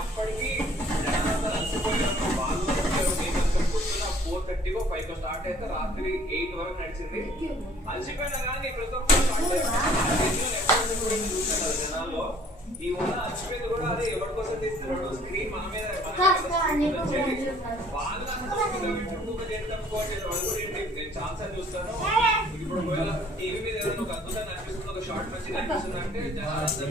అప్పటికి జనాలందరూ అలసిపోయారు. వాళ్ళు పొద్దున 4:30 5 స్టార్ట్ అయితే రాత్రి 8 వరకు నడిచింది. అలసిపోయినా కానీ ప్రతి ఒక్కరు చూస్తున్నారు జనాల్లో. ఈ ఉన్న అలసిపోయింది కూడా అదే ఎవరి కోసం తీస్తున్నాడు స్క్రీన్ మన మీద నేను చాలా సార్లు చూస్తాను. ఇప్పుడు ఒకవేళ టీవీ మీద ఏదైనా ఒక అద్భుతంగా అనిపిస్తుంది, ఒక షార్ట్ మంచిగా అనిపిస్తుంది అంటే జనాలందరూ